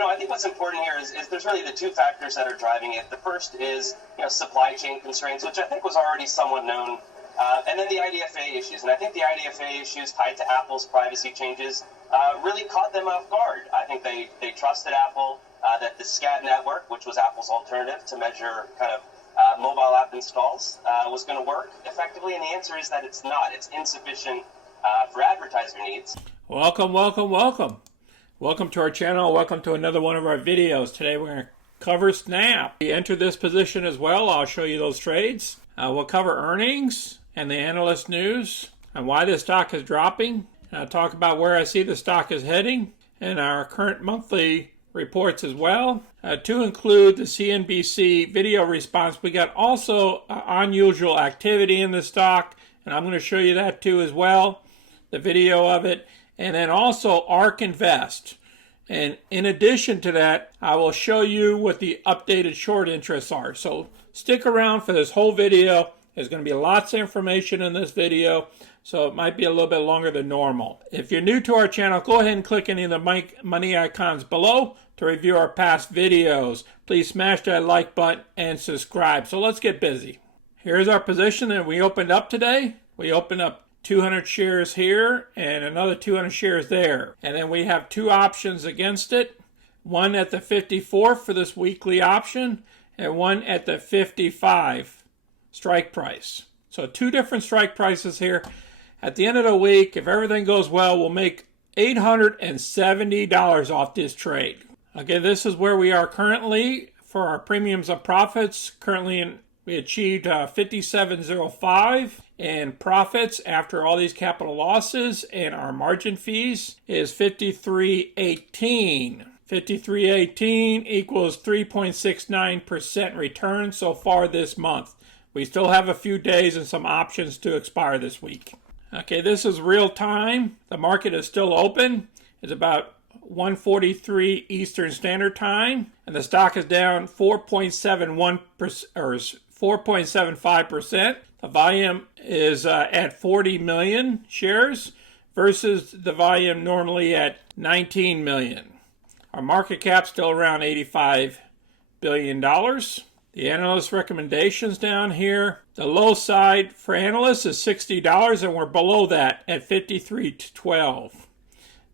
I think what's important here is there's really the two factors that are driving it. The first is, supply chain constraints, which I think was already somewhat known, and then the IDFA issues. And I think the IDFA issues tied to Apple's privacy changes really caught them off guard. I think they trusted Apple, that the SCAD network, which was Apple's alternative to measure kind of mobile app installs, was going to work effectively, and the answer is that it's not. It's insufficient for advertiser needs. Welcome to our channel. Welcome to another one of our videos. Today we're going to cover Snap. We entered this position as well. I'll show you those trades. We'll cover earnings and the analyst news and why the stock is dropping. I'll talk about where I see the stock is heading and our current monthly reports as well. To include the CNBC video response, we got also unusual activity in the stock, and I'm going to show you that too as well, the video of it. And then also Ark Invest. And in addition to that, I will show you what the updated short interests are. So stick around for this whole video. There's going to be lots of information in this video, so it might be a little bit longer than normal. If you're new to our channel, go ahead and click any of the money icons below to review our past videos. Please smash that like button and subscribe. So let's get busy. Here's our position that we opened up today. We opened up 200 shares here and another 200 shares there. And then we have two options against it. One at the 54 for this weekly option and one at the 55 strike price. So two different strike prices here. At the end of the week, if everything goes well, we'll make $870 off this trade. Okay, this is where we are currently for our premiums and profits. Currently we achieved 57.05 in profits after all these capital losses, and our margin fees is 53.18. 53.18 equals 3.69% return so far this month. We still have a few days and some options to expire this week. Okay, this is real time. The market is still open. It's about 1:43 Eastern Standard Time, and the stock is down 4.71% or 4.75%. The volume is at 40 million shares versus the volume normally at 19 million. Our market cap still around $85 billion. The analyst recommendations down here. The low side for analysts is $60, and we're below that at 53.12.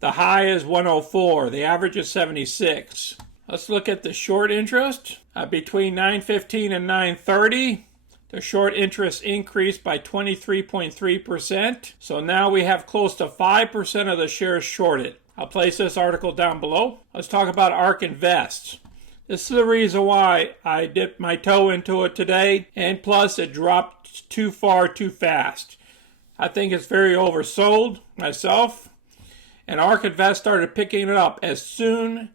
The high is 104. The average is 76. Let's look at the short interest. Between 9:15 and 9:30, the short interest increased by 23.3%. So now we have close to 5% of the shares shorted. I'll place this article down below. Let's talk about Ark Invest. This is the reason why I dipped my toe into it today, and plus it dropped too far too fast. I think it's very oversold myself, and Ark Invest started picking it up as soon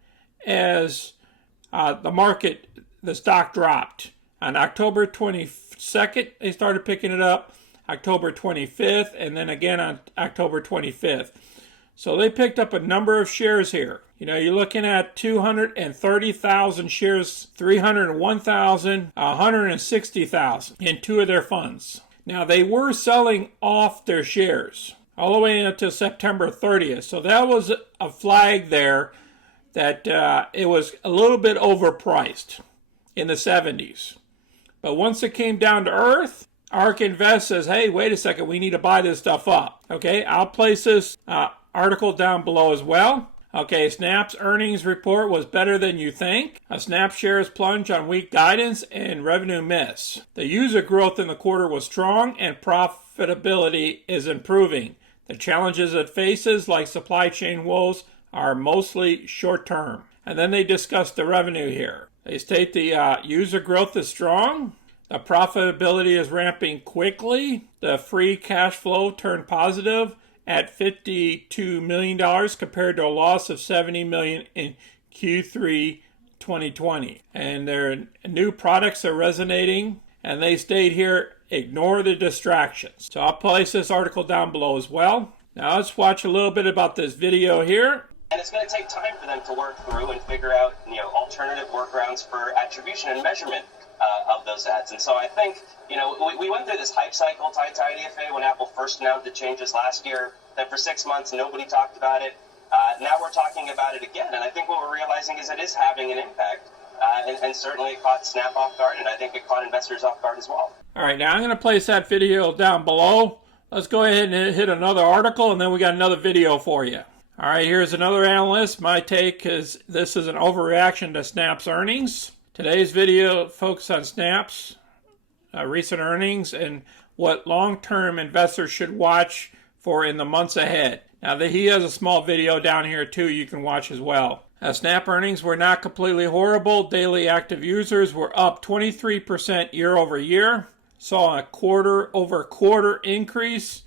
as the stock dropped. On October 22nd, they started picking it up, October 25th, and then again on October 25th. So they picked up a number of shares here. You're looking at 230,000 shares, 301,000, 160,000 in two of their funds. Now, they were selling off their shares all the way until September 30th. So that was a flag there that it was a little bit overpriced in the 70s. But once it came down to earth, Ark Invest says, hey, wait a second, we need to buy this stuff up. Okay, I'll place this article down below as well. Okay, Snap's earnings report was better than you think. Snap shares plunge on weak guidance and revenue miss. The user growth in the quarter was strong and profitability is improving. The challenges it faces, like supply chain woes, are mostly short-term. And then they discuss the revenue here. They state the user growth is strong. The profitability is ramping quickly. The free cash flow turned positive at $52 million compared to a loss of $70 million in Q3 2020. And their new products are resonating. And they state here, ignore the distractions. So I'll place this article down below as well. Now let's watch a little bit about this video here. And it's going to take time for them to work through and figure out, alternative workarounds for attribution and measurement of those ads. And so I think, we went through this hype cycle tied to IDFA when Apple first announced the changes last year. Then for 6 months, nobody talked about it. Now we're talking about it again. And I think what we're realizing realizing is it is having an impact. And certainly it caught Snap off guard, and I think it caught investors off guard as well. All right, now I'm going to place that video down below. Let's go ahead and hit another article, and then we got another video for you. All right, here's another analyst. My take is this is an overreaction to Snap's earnings. Today's video focuses on Snap's recent earnings and what long-term investors should watch for in the months ahead. Now, he has a small video down here, too, you can watch as well. Snap earnings were not completely horrible. Daily active users were up 23% year over year. Saw a quarter-over-quarter increase.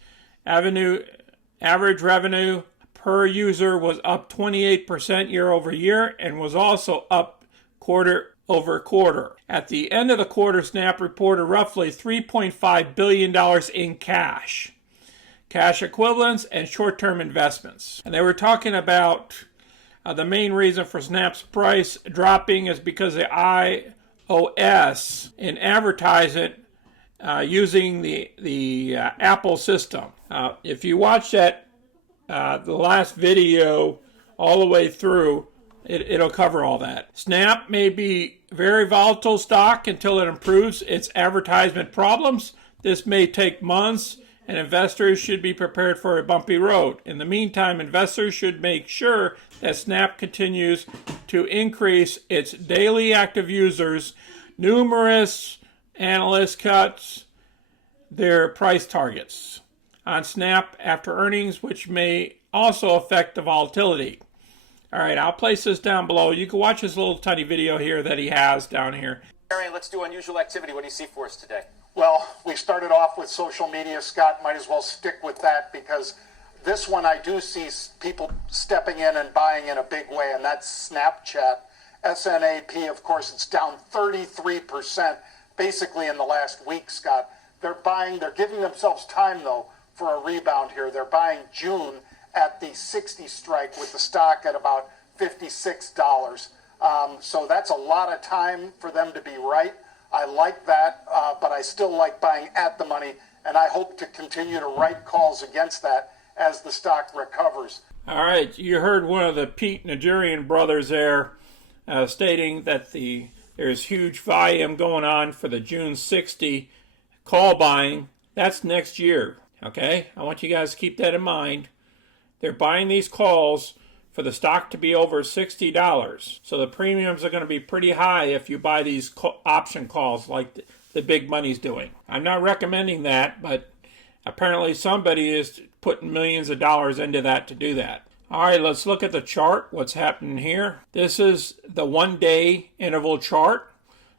Average revenue per user was up 28% year over year and was also up quarter over quarter. At the end of the quarter, Snap reported roughly $3.5 billion in cash equivalents, and short-term investments. And they were talking about the main reason for Snap's price dropping is because the iOS in advertising using the Apple system. If you watch that the last video all the way through, it'll cover all that. Snap may be very volatile stock until it improves its advertisement problems. This may take months, and investors should be prepared for a bumpy road. In the meantime, investors should make sure that Snap continues to increase its daily active users. Numerous analysts cut their price targets on Snap after earnings, which may also affect the volatility. All right, I'll place this down below. You can watch this little tiny video here that he has down here. Let's do unusual activity. What do you see for us today? Well, we started off with social media, Scott. Might as well stick with that because this one I do see people stepping in and buying in a big way, and that's Snapchat. SNAP, of course, it's down 33% basically in the last week, Scott. They're giving themselves time, though, for a rebound here. They're buying June at the 60 strike with the stock at about $56. So that's a lot of time for them to be right. I like that, but I still like buying at the money, and I hope to continue to write calls against that as the stock recovers. All right, you heard one of the Pete Nigerian brothers there stating that there's huge volume going on for the June 60 call buying. That's next year, okay? I want you guys to keep that in mind. They're buying these calls for the stock to be over $60. So the premiums are going to be pretty high if you buy these option calls like the big money's doing. I'm not recommending that, but apparently somebody is putting millions of dollars into that to do that. All right, let's look at the chart, what's happening here. This is the 1-day interval chart.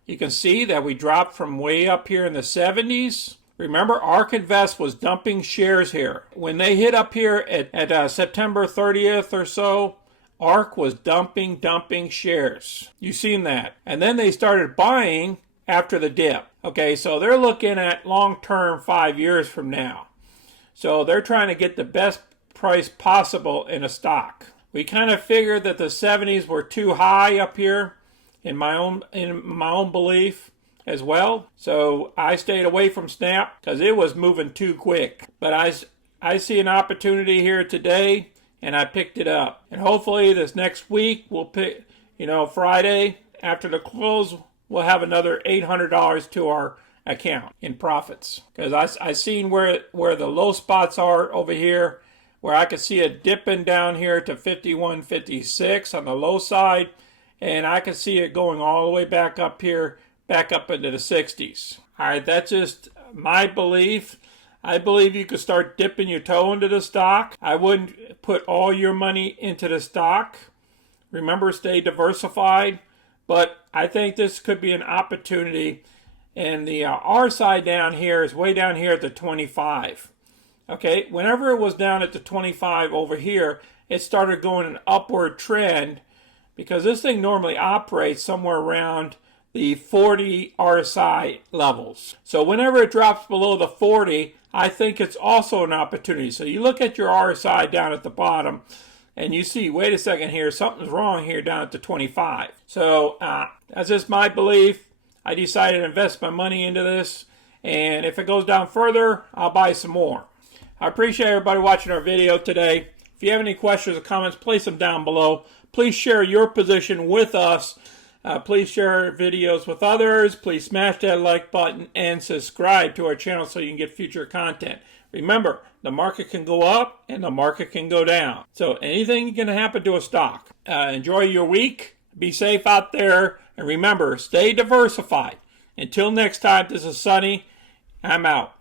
You can see that we dropped from way up here in the 70s. Remember, Ark Invest was dumping shares here. When they hit up here at September 30th or so, Ark was dumping shares. You've seen that. And then they started buying after the dip. Okay, so they're looking at long-term 5 years from now. So they're trying to get the best price possible in a stock. We kind of figured that the 70s were too high up here in my own belief as well. So I stayed away from Snap because it was moving too quick. But I see an opportunity here today, and I picked it up. And hopefully this next week we'll pick, Friday after the close, we'll have another $800 to our account in profits. Because I seen where the low spots are over here, where I could see it dipping down here to 51.56 on the low side, and I could see it going all the way back up here, back up into the 60s. All right, that's just my belief. I believe you could start dipping your toe into the stock. I wouldn't put all your money into the stock. Remember, stay diversified. But I think this could be an opportunity. And the R side down here is way down here at the 25. Okay, whenever it was down at the 25 over here, it started going an upward trend because this thing normally operates somewhere around the 40 RSI levels. So whenever it drops below the 40, I think it's also an opportunity. So you look at your RSI down at the bottom and you see, wait a second here, something's wrong here down at the 25. So that's just my belief. I decided to invest my money into this, and if it goes down further, I'll buy some more. I appreciate everybody watching our video today. If you have any questions or comments, place them down below. Please share your position with us. Please share videos with others. Please smash that like button and subscribe to our channel so you can get future content. Remember, the market can go up and the market can go down. So anything can happen to a stock. Enjoy your week. Be safe out there. And remember, stay diversified. Until next time, this is Sonny. I'm out.